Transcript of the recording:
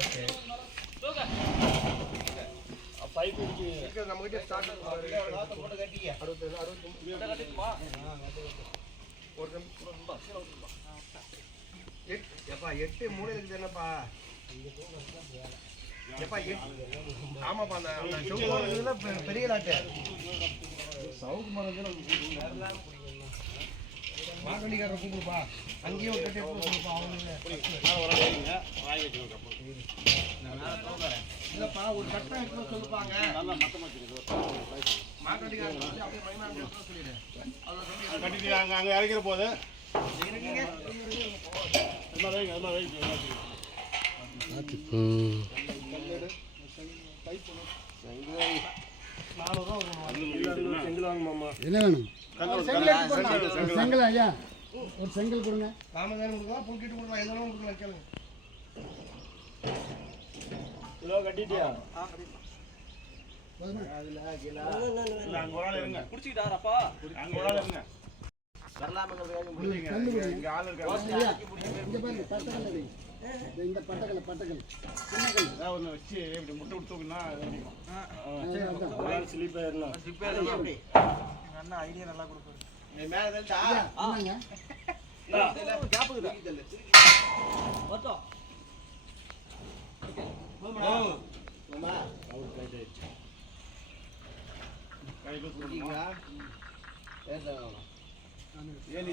okay pipe இருக்கு நம்ம கிட்ட ஸ்டார்ட் போட்டு கட்டிங்க 67 63 ஒரு எப்பா 8 மூணு இருக்குது என்னப்பா எப்பா ஆமாப்பா அந்த சவுக்கு பெரிய லாட்டு சவுக்கு மரம் மாங்கடிக்கார கூப்பிடுப்பா அங்கேயும் ஒரு கட்டி கொடுப்பா இல்லப்பா ஒரு கட்டம் எடுத்து சொல்லுப்பாங்க மாங்கடிக்கார அப்படியே மணிமாங்க சொல்லிடு கட்டிட்டு அங்கே இறக்கிற போது என்ன வேணும் செங்கல் ஐயா ஒரு செங்கல் கொடுங்க ராமதானம் கொடுக்கலாம் புல்கிட்டு கொடுக்கலாம் எது வேணும் கொடுக்கலாம் கேளுங்க கிலோ கட்டிட்டியா அங்க ஒரு ஆள் இருங்க குடிச்சிட்டாரப்பா அங்க ஒரு ஆள் இருங்க இந்த பட்டக்கலை ஒன்று வச்சு இப்படி முட்டை விட்டு ஸ்லிப் ஆயிடலாம் அண்ணா ஐடியா நல்லா கொடுப்பாரு ஏறி